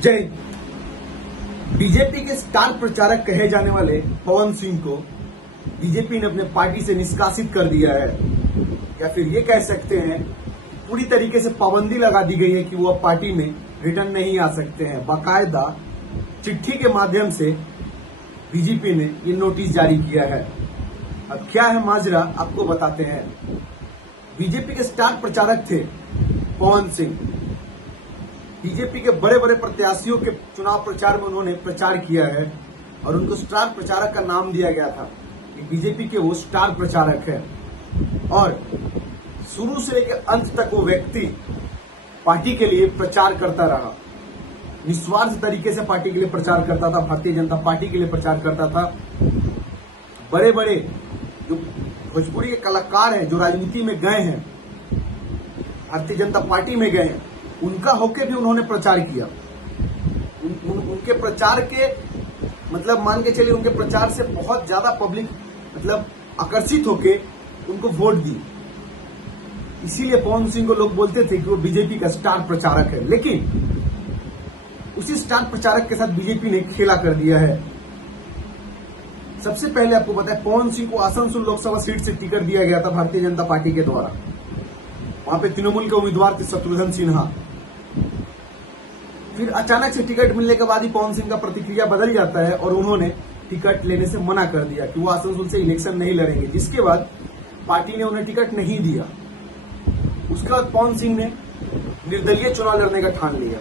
जय हिंद। बीजेपी के स्टार प्रचारक कहे जाने वाले पवन सिंह को बीजेपी ने अपने पार्टी से निष्कासित कर दिया है, या फिर ये कह सकते हैं पूरी तरीके से पाबंदी लगा दी गई है कि वो अब पार्टी में रिटर्न नहीं आ सकते हैं। बाकायदा चिट्ठी के माध्यम से बीजेपी ने ये नोटिस जारी किया है। अब क्या है माजरा आपको बताते हैं। बीजेपी के स्टार प्रचारक थे पवन सिंह। बीजेपी के बड़े बड़े प्रत्याशियों के चुनाव प्रचार में उन्होंने प्रचार किया है और उनको स्टार प्रचारक का नाम दिया गया था कि बीजेपी के वो स्टार प्रचारक है। और शुरू से लेकर अंत तक वो व्यक्ति पार्टी के लिए प्रचार करता रहा, निस्वार्थ तरीके से पार्टी के लिए प्रचार करता था, भारतीय जनता पार्टी के लिए प्रचार करता था। बड़े बड़े जो भोजपुरी के कलाकार हैं, जो राजनीति में गए हैं, भारतीय जनता पार्टी में गए हैं, उनका होके भी उन्होंने प्रचार किया। उनके प्रचार के मतलब मान के चलिए उनके प्रचार से बहुत ज्यादा पब्लिक मतलब आकर्षित होके उनको वोट दी। इसीलिए पवन सिंह को लोग बोलते थे कि वो बीजेपी का स्टार प्रचारक है। लेकिन उसी स्टार प्रचारक के साथ बीजेपी ने खेला कर दिया है। सबसे पहले आपको बताया, पवन सिंह को आसनसोल लोकसभा सीट से टिकट दिया गया था भारतीय जनता पार्टी के द्वारा। वहां पे तृणमूल के उम्मीदवार थे शत्रुघ्न सिन्हा। फिर अचानक से टिकट मिलने के बाद ही पवन सिंह का प्रतिक्रिया बदल जाता है और उन्होंने टिकट लेने से मना कर दिया कि वो आसनसोल से इलेक्शन नहीं लड़ेंगे, जिसके बाद पार्टी ने उन्हें टिकट नहीं दिया। उसके बाद पवन सिंह ने निर्दलीय चुनाव लड़ने का ठान लिया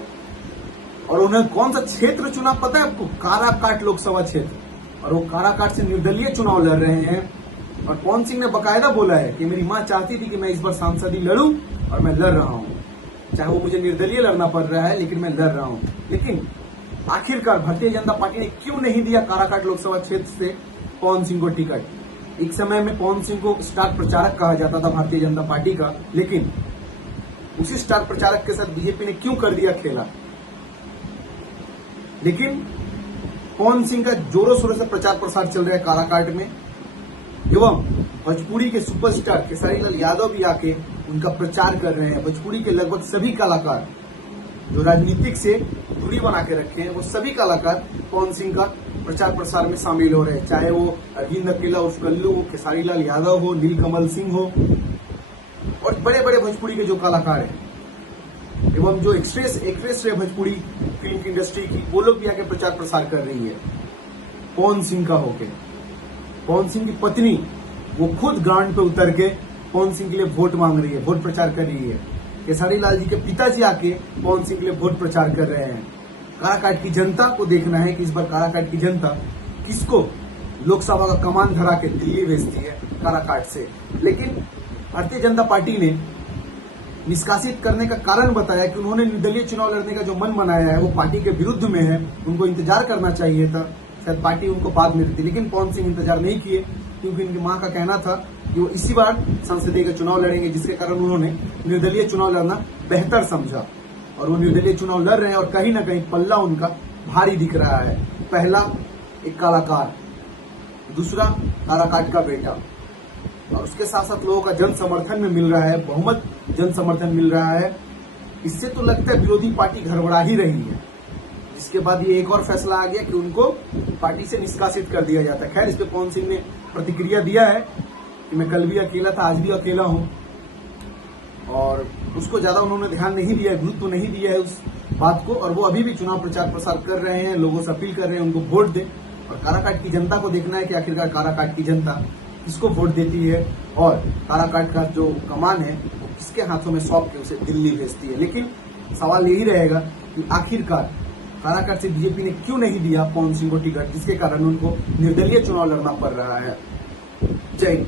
और उन्हें कौन सा क्षेत्र चुना पता है आपको? काराकाट लोकसभा क्षेत्र। और वो काराकाट से निर्दलीय चुनाव लड़ रहे हैं। और पवन सिंह ने बकायदा बोला है कि मेरी मां चाहती थी कि मैं इस बार सांसदी लड़ूं और मैं लड़ रहा हूं, चाहे वो मुझे निर्दलीय लड़ना पड़ रहा है, लेकिन मैं लड़ रहा हूं। लेकिन आखिरकार भारतीय जनता पार्टी ने क्यों नहीं दिया काराकाट लोकसभा क्षेत्र से पवन सिंह को टिकट? एक समय में पवन सिंह को स्टार प्रचारक कहा जाता था भारतीय जनता पार्टी का, लेकिन उसी स्टार प्रचारक के साथ बीजेपी ने क्यों कर दिया खेला? लेकिन पवन सिंह का जोरों शोरों से प्रचार प्रसार चल रहा है काराकाट में, एवं भोजपुरी के सुपरस्टार खेसारी लाल यादव भी आके उनका प्रचार कर रहे हैं। भोजपुरी के लगभग सभी कलाकार जो राजनीतिक से दूरी बना के रखे हैं, वो सभी कलाकार पवन सिंह का प्रचार प्रसार में शामिल हो रहे हैं, चाहे वो अरविंद अकेला उर्फ कल्लू हो, खेसारी लाल यादव हो, नीलकमल सिंह हो, और बड़े बड़े भोजपुरी के जो कलाकार हैं एवं जो एक्ट्रेस है भोजपुरी फिल्म की इंडस्ट्री की, वो लोग भी आके प्रचार प्रसार कर रही है पवन सिंह का होके। पवन सिंह की पत्नी वो खुद ग्राउंड पे उतर के पवन सिंह के लिए वोट मांग रही है, वोट प्रचार कर रही है। केसारी लाल जी के पिताजी आके पवन सिंह के लिए वोट प्रचार कर रहे हैं। काराकाट की जनता को देखना है कि इस बार काराकाट की जनता किसको लोकसभा का कमान धरा के दिल्ली भेजती है काराकाट से। लेकिन भारतीय जनता पार्टी ने निष्कासित करने का कारण बताया कि उन्होंने निर्दलीय चुनाव लड़ने का जो मन बनाया है वो पार्टी के विरुद्ध में है, उनको इंतजार करना चाहिए था, शायद पार्टी उनको बाद में देती। लेकिन पवन सिंह इंतजार नहीं किए, क्योंकि उनकी मां का कहना था कि वो इसी बार संसदीय का चुनाव लड़ेंगे, जिसके कारण उन्होंने निर्दलीय चुनाव लड़ना बेहतर समझा। और वो निर्दलीय चुनाव लड़ रहे हैं और कहीं ना कहीं पल्ला उनका भारी दिख रहा है। पहला एक कलाकार, दूसरा काराकाट का बेटा, और उसके साथ साथ लोगों का जन समर्थन में मिल रहा है, बहुमत जन समर्थन मिल रहा है। इससे तो लगता है विरोधी पार्टी घरबड़ा ही रही है, जिसके बाद ये एक और फैसला आ गया कि उनको पार्टी से निष्कासित कर दिया जाता है। खैर, इस पे पवन सिंह ने प्रतिक्रिया दिया है कि मैं कल भी अकेला था, आज भी अकेला हूं, और उसको ज्यादा उन्होंने ध्यान नहीं दिया है, गुरुत्व नहीं दिया है उस बात को। और वो अभी भी चुनाव प्रचार प्रसार कर रहे हैं, लोगों से अपील कर रहे हैं उनको वोट दें। और काराकाट की जनता को देखना है कि आखिरकार काराकाट की जनता किसको वोट देती है और काराकाट का जो कमान है वो किसके हाथों में सौंप के उसे दिल्ली भेजती है। लेकिन सवाल यही रहेगा कि आखिरकार काराकाट से बीजेपी ने क्यों नहीं दिया पवन सिंह को टिकट, जिसके कारण उनको निर्दलीय चुनाव लड़ना पड़ रहा है। जय हिंद।